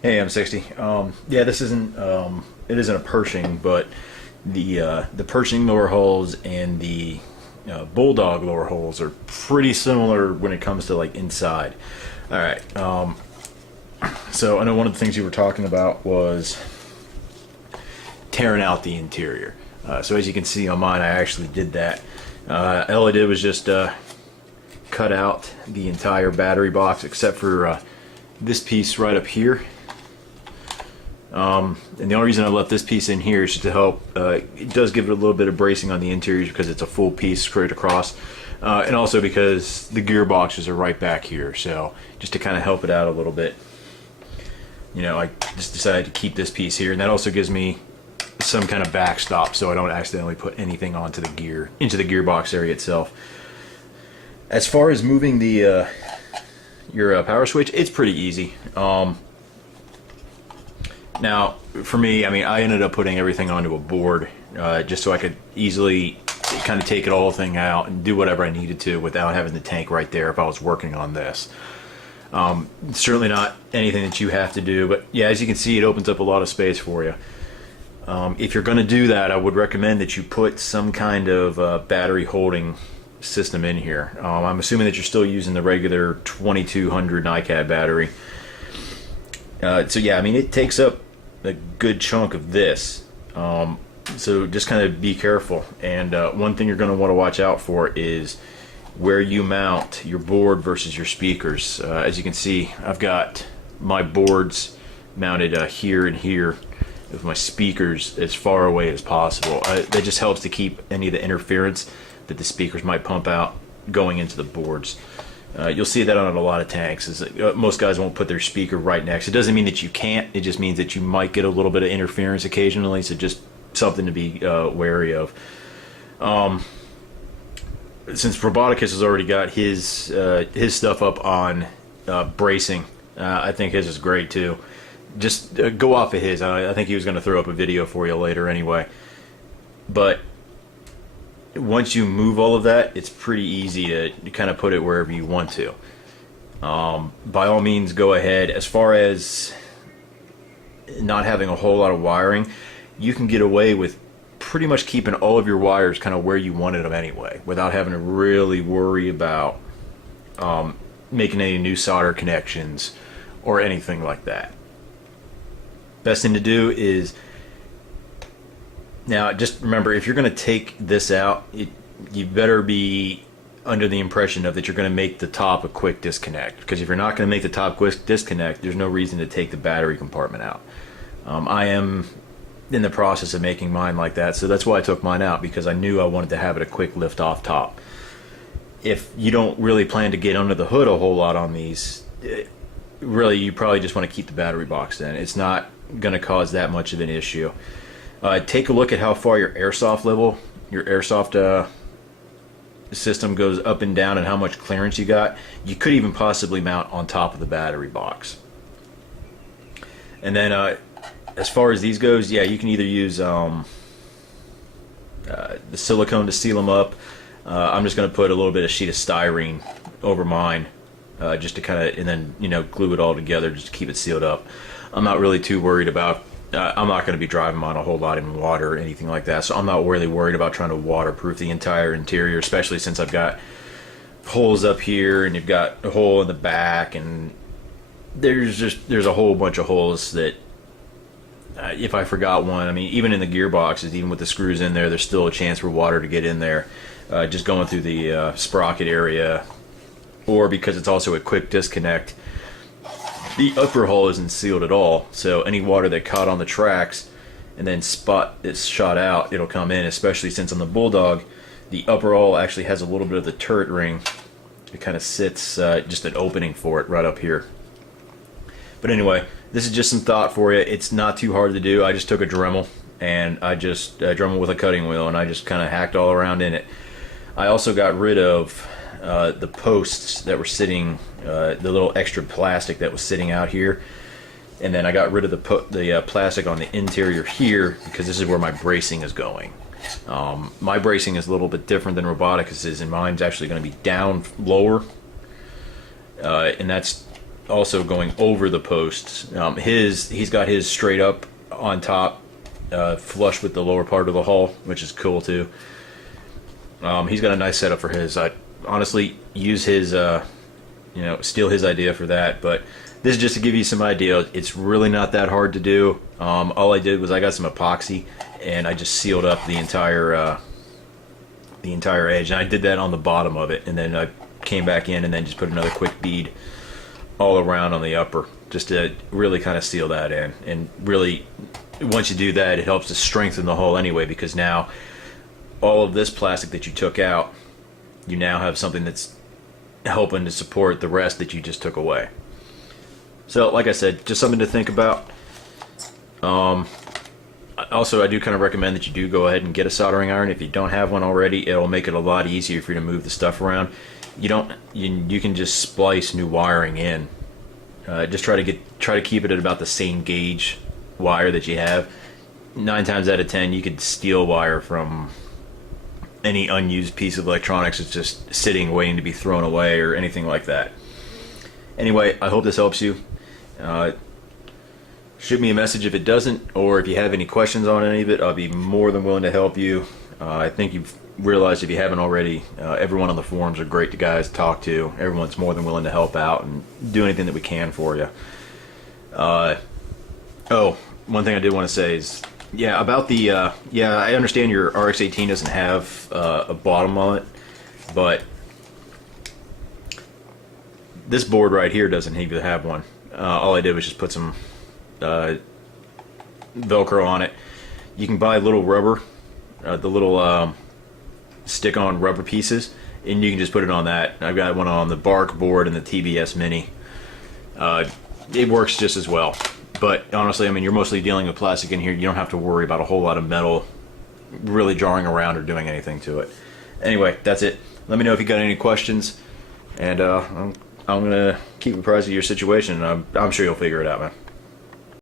Hey, I'm 60. Yeah, this isn't it isn't a Pershing, but the Pershing lower hulls and the Bulldog lower hulls are pretty similar when it comes to like inside. All right. So I know one of the things you were talking about was tearing out the interior. So as you can see on mine, I actually did that. All I did was just cut out the entire battery box except for this piece right up here. And the only reason I left this piece in here is just to help. It does give it a little bit of bracing on the interiors because it's a full piece straight across, and also because the gearboxes are right back here. So just to kind of help it out a little bit, I just decided to keep this piece here, and that also gives me some kind of backstop so I don't accidentally put anything onto the into the gearbox area itself. As far as moving the your power switch, it's pretty easy. Now, for me, I mean, I ended up putting everything onto a board just so I could easily kind of take it all thing out and do whatever I needed to without having the tank right there if I was working on this. Certainly not anything that you have to do, but yeah, as you can see, it opens up a lot of space for you. If you're going to do that, I would recommend that you put some kind of battery holding system in here. I'm assuming that you're still using the regular 2200 NiCad battery. So yeah, I mean, it takes up a good chunk of this, so just kind of be careful. And one thing you're going to want to watch out for is where you mount your board versus your speakers. As you can see, I've got my boards mounted here and here with my speakers as far away as possible. That just helps to keep any of the interference that the speakers might pump out going into the boards. You'll see that on a lot of tanks. Most guys won't put their speaker right next. It doesn't mean that you can't. It just means that you might get a little bit of interference occasionally. So just something to be wary of. Since Roboticus has already got his stuff up on bracing, I think his is great too. Just go off of his. I think he was going to throw up a video for you later anyway. But once you move all of that, it's pretty easy to kind of put it wherever you want to. By all means, go ahead. As far as not having a whole lot of wiring, you can get away with pretty much keeping all of your wires kind of where you wanted them anyway, without having to really worry about making any new solder connections or anything like that. Best thing to do is, now, just remember, if you're going to take this out, you better be under the impression of that you're going to make the top a quick disconnect. Because if you're not going to make the top quick disconnect, there's no reason to take the battery compartment out. I am in the process of making mine like that, so that's why I took mine out, because I knew I wanted to have it a quick lift off top. If you don't really plan to get under the hood a whole lot on these, really, you probably just want to keep the battery box in. It's not going to cause that much of an issue. Take a look at how far your airsoft system goes up and down and how much clearance you got. You could even possibly mount on top of the battery box. And then as far as these goes, yeah, you can either use the silicone to seal them up. I'm just going to put a little bit of sheet of styrene over mine just to kind of, and then glue it all together just to keep it sealed up. I'm not really too worried about. I'm not going to be driving mine a whole lot in water or anything like that, so I'm not really worried about trying to waterproof the entire interior, especially since I've got holes up here and you've got a hole in the back, and there's a whole bunch of holes that if I forgot one, I mean, even in the gearboxes, even with the screws in there, there's still a chance for water to get in there, just going through the sprocket area, or because it's also a quick disconnect. The upper hull isn't sealed at all, so any water that caught on the tracks and then it's shot out, it'll come in, especially since on the Bulldog, the upper hull actually has a little bit of the turret ring. It kind of sits, just an opening for it right up here. But anyway, this is just some thought for you. It's not too hard to do. I just took a Dremel, and I just Dremel with a cutting wheel, and I just kind of hacked all around in it. I also got rid of the posts that were sitting, the little extra plastic that was sitting out here, and then I got rid of the plastic on the interior here, because this is where my bracing is going. My bracing is a little bit different than Roboticus's, and mine's actually going to be down lower, and that's also going over the posts. He's got his straight up on top, flush with the lower part of the hull, which is cool too. He's got a nice setup for his. I honestly use his, steal his idea for that, but this is just to give you some idea. It's really not that hard to do. All I did was I got some epoxy and I just sealed up the entire edge, and I did that on the bottom of it, and then I came back in and then just put another quick bead all around on the upper, just to really kind of seal that in. And really, once you do that, it helps to strengthen the hull anyway, because now all of this plastic that you took out, you now have something that's helping to support the rest that you just took away. So like I said, just something to think about. Also, I do kind of recommend that you do go ahead and get a soldering iron. If you don't have one already, it'll make it a lot easier for you to move the stuff around. You can just splice new wiring in. Just try to keep it at about the same gauge wire that you have. 9 times out of 10, you could steal wire from any unused piece of electronics that's just sitting waiting to be thrown away or anything like that. Anyway, I hope this helps you. Shoot me a message if it doesn't, or if you have any questions on any of it, I'll be more than willing to help you. I think you've realized, if you haven't already, everyone on the forums are great guys to talk to. Everyone's more than willing to help out and do anything that we can for you. One thing I did want to say is, about the, I understand your RX-18 doesn't have a bottom on it, but this board right here doesn't even have one. All I did was just put some Velcro on it. You can buy little rubber, the little stick-on rubber pieces, and you can just put it on that. I've got one on the Bark board and the TBS Mini. It works just as well. But honestly, I mean, you're mostly dealing with plastic in here. You don't have to worry about a whole lot of metal really jarring around or doing anything to it. Anyway, that's it. Let me know if you got any questions, and I'm gonna keep apprised of your situation, and I'm sure you'll figure it out, man.